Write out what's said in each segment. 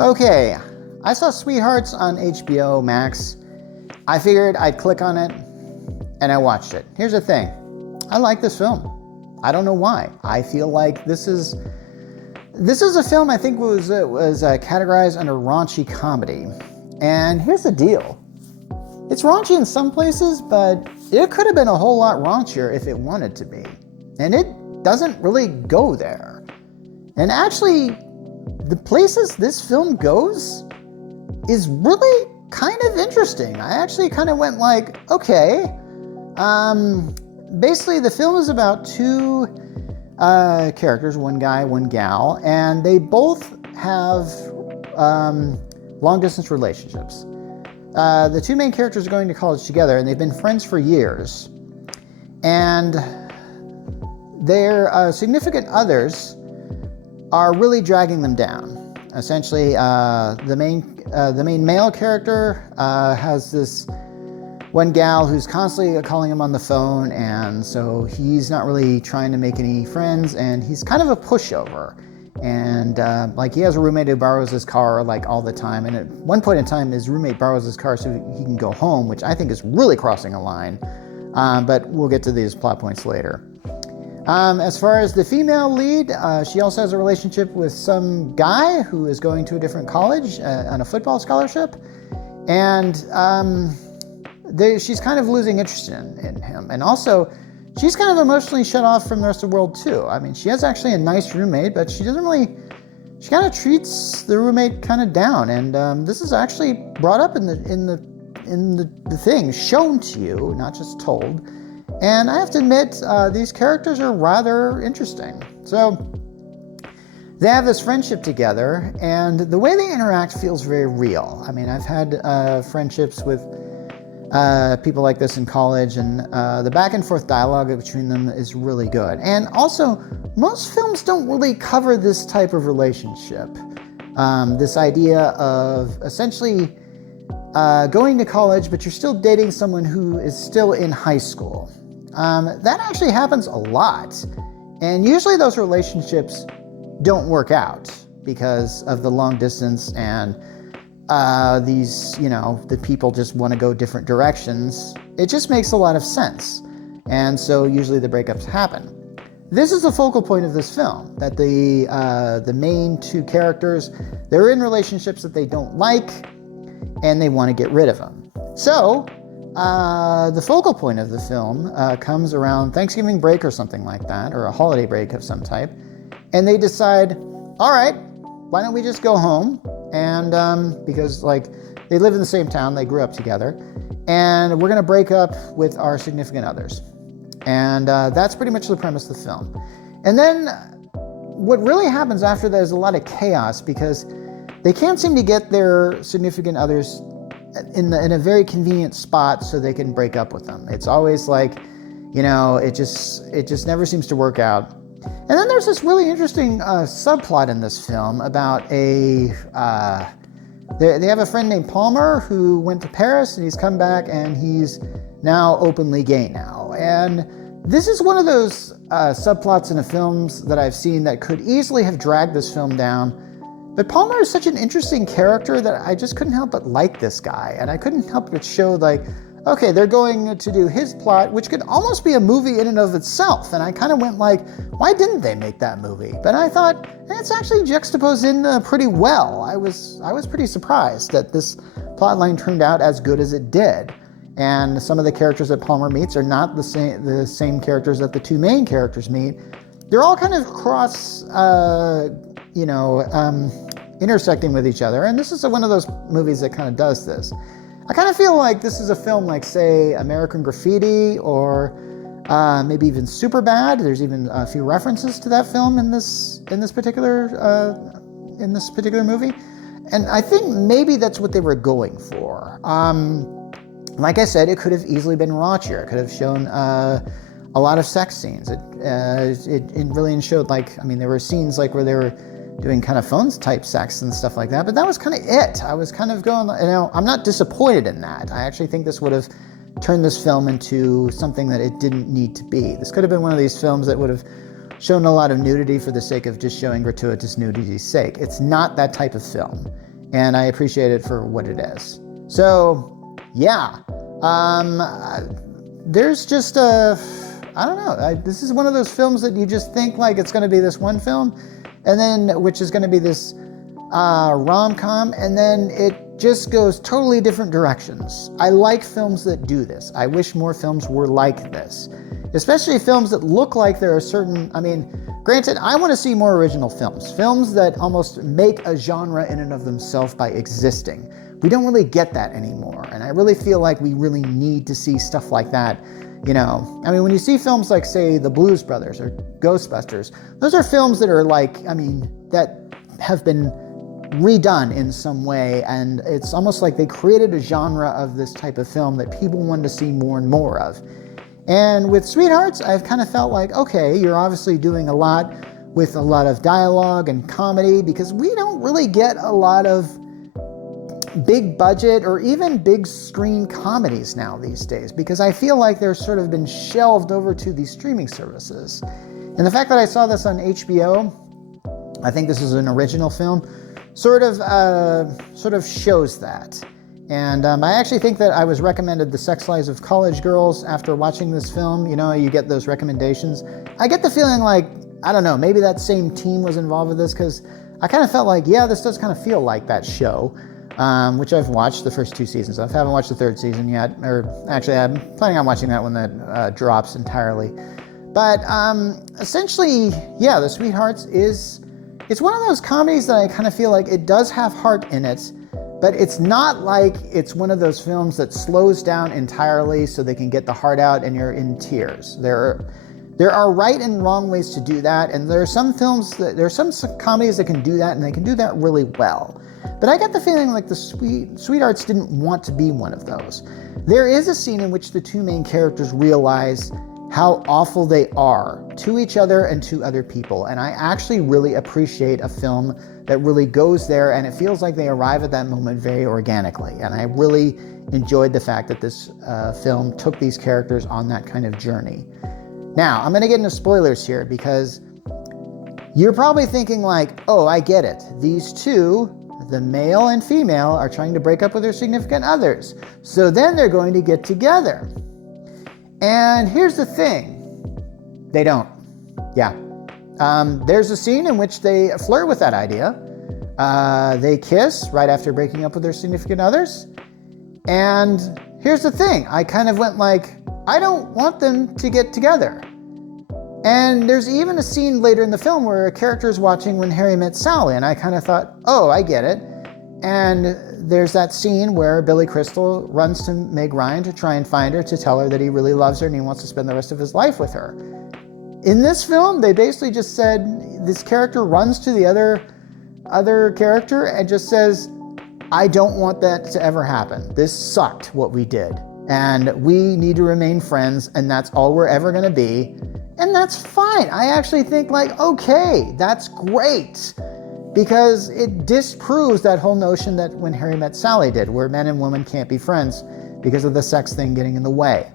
Okay, I saw Sweethearts on HBOMax. I figured I'd click on it, and I watched it. Here's the thing. I like this film. I don't know why. I feel like this is a film I think was categorized under raunchy comedy. And here's the deal. It's raunchy in some places, but it could have been a whole lot raunchier if it wanted to be. And it doesn't really go there. And actually, the places this film goes is really kind of interesting. I actually kind of went like, okay. Basically, the film is about two characters, one guy, one gal, and they both have long-distance relationships. The two main characters are going to college together, and they've been friends for years. And their significant others are really dragging them down. Essentially, the main male character has this one gal who's constantly calling him on the phone, and so he's not really trying to make any friends, and he's kind of a pushover. And he has a roommate who borrows his car like all the time, and at one point in time his roommate borrows his car so he can go home, which I think is really crossing a line, but we'll get to these plot points later. As far as the female lead, she also has a relationship with some guy who is going to a different college on a football scholarship, and she's kind of losing interest in him. And also, she's kind of emotionally shut off from the rest of the world too. I mean, she has actually a nice roommate, but she kind of treats the roommate kind of down. And this is actually brought up in the thing, shown to you, not just told. And I have to admit, these characters are rather interesting. So they have this friendship together, and the way they interact feels very real. I mean, I've had friendships with people like this in college, and the back and forth dialogue between them is really good. And also, most films don't really cover this type of relationship. This idea of essentially going to college, but you're still dating someone who is still in high school. That actually happens a lot. And usually those relationships don't work out because of the long distance, and the people just want to go different directions. It just makes a lot of sense. And so usually the breakups happen. This is the focal point of this film, that the main two characters, they're in relationships that they don't like, and they want to get rid of them. So the focal point of the film comes around Thanksgiving break or something like that, or a holiday break of some type. And they decide, all right, why don't we just go home? And because they live in the same town, they grew up together, and we're going to break up with our significant others. And that's pretty much the premise of the film. And then what really happens after that is a lot of chaos, because they can't seem to get their significant others in a very convenient spot so they can break up with them. It's always it just never seems to work out. And then there's this really interesting subplot in this film about they have a friend named Palmer who went to Paris, and he's come back, and he's now openly gay now. And this is one of those subplots in the films that I've seen that could easily have dragged this film down. But Palmer is such an interesting character that I just couldn't help but like this guy. And I couldn't help but show okay, they're going to do his plot, which could almost be a movie in and of itself. And I kind of went why didn't they make that movie? But I thought, it's actually juxtaposed in pretty well. I was pretty surprised that this plot line turned out as good as it did. And some of the characters that Palmer meets are not the same characters that the two main characters meet. They're all kind of intersecting with each other. And this is one of those movies that kind of does this. I kind of feel like this is a film like, say, American Graffiti, or maybe even Superbad. There's even a few references to that film in this particular movie, and I think maybe that's what they were going for. Like I said, it could have easily been raunchier. It could have shown a lot of sex scenes. It really showed there were scenes where they were doing kind of phones type sex and stuff like that, but that was kind of it. I was kind of going, I'm not disappointed in that. I actually think this would have turned this film into something that it didn't need to be. This could have been one of these films that would have shown a lot of nudity for the sake of just showing gratuitous nudity's sake. It's not that type of film. and I appreciate it for what it is. So, yeah. There's just I don't know. This is one of those films that you just think like it's going to be this one film, and then which is going to be this rom-com, and then it just goes totally different directions. I like films that do this. I wish more films were like this, especially films that look like there are certain, granted, I want to see more original films that almost make a genre in and of themselves by existing. We don't really get that anymore, and I really feel like we really need to see stuff like that. When you see films like, say, The Blues Brothers or Ghostbusters, those are films that are that have been redone in some way, and it's almost like they created a genre of this type of film that people wanted to see more and more of. And with Sweethearts, I've kind of felt like, okay, you're obviously doing a lot with a lot of dialogue and comedy, because we don't really get a lot of big budget or even big screen comedies now these days, because I feel like they're sort of been shelved over to these streaming services. And the fact that I saw this on HBO, I think this is an original film, sort of shows that. And I actually think that I was recommended The Sex Lives of College Girls after watching this film. You get those recommendations. I get the feeling like, I don't know, maybe that same team was involved with this, because I kind of felt like, yeah, this does kind of feel like that show. Which I've watched the first 2 seasons of. I haven't watched the 3rd season yet, or actually I'm planning on watching that when that drops entirely. But essentially, yeah, The Sweethearts it's one of those comedies that I kind of feel like it does have heart in it, but it's not like it's one of those films that slows down entirely so they can get the heart out and you're in tears. There are right and wrong ways to do that, and there are some comedies that can do that, and they can do that really well. But I got the feeling like the Sweethearts didn't want to be one of those. There is a scene in which the 2 main characters realize how awful they are to each other and to other people. And I actually really appreciate a film that really goes there, and it feels like they arrive at that moment very organically. And I really enjoyed the fact that this film took these characters on that kind of journey. Now, I'm going to get into spoilers here, because you're probably thinking like, oh, I get it. These 2, the male and female, are trying to break up with their significant others. So then they're going to get together. And here's the thing. They don't. Yeah. There's a scene in which they flirt with that idea. They kiss right after breaking up with their significant others. And here's the thing. I kind of went like, I don't want them to get together. And there's even a scene later in the film where a character is watching When Harry Met Sally, and I kind of thought, oh, I get it. And there's that scene where Billy Crystal runs to Meg Ryan to try and find her, to tell her that he really loves her and he wants to spend the rest of his life with her. In this film, they basically just said, this character runs to the other character and just says, I don't want that to ever happen. This sucked, what we did. And we need to remain friends, and that's all we're ever going to be. And that's fine. I actually think like, okay, that's great. Because it disproves that whole notion that When Harry Met Sally did, where men and women can't be friends because of the sex thing getting in the way.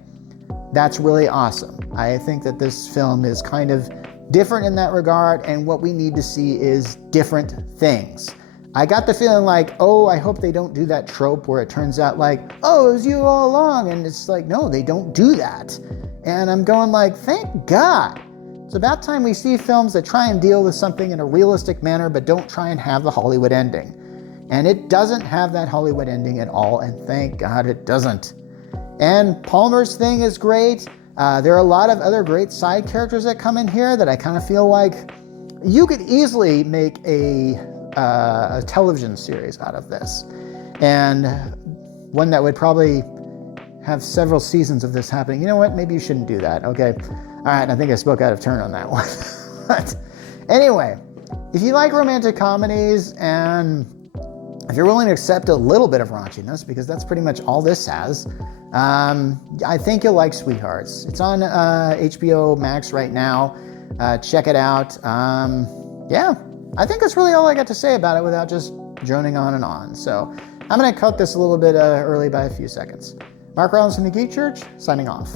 That's really awesome. I think that this film is kind of different in that regard, and what we need to see is different things. I got the feeling like, oh, I hope they don't do that trope where it turns out like, oh, it was you all along. And it's like, no, they don't do that. And I'm going like, thank God. It's about time we see films that try and deal with something in a realistic manner, but don't try and have the Hollywood ending. And it doesn't have that Hollywood ending at all, and thank God it doesn't. And Palmer's thing is great. There are a lot of other great side characters that come in here that I kind of feel like you could easily make a television series out of this. And one that would probably have several seasons of this happening. You know what? Maybe you shouldn't do that. Okay. All right. I think I spoke out of turn on that one. But anyway, if you like romantic comedies and if you're willing to accept a little bit of raunchiness, because that's pretty much all this has, I think you'll like Sweethearts. It's on HBOMax right now. Check it out. Yeah, I think that's really all I got to say about it without just droning on and on. So I'm going to cut this a little bit early by a few seconds. Mark Rollins from the Geek Church, signing off.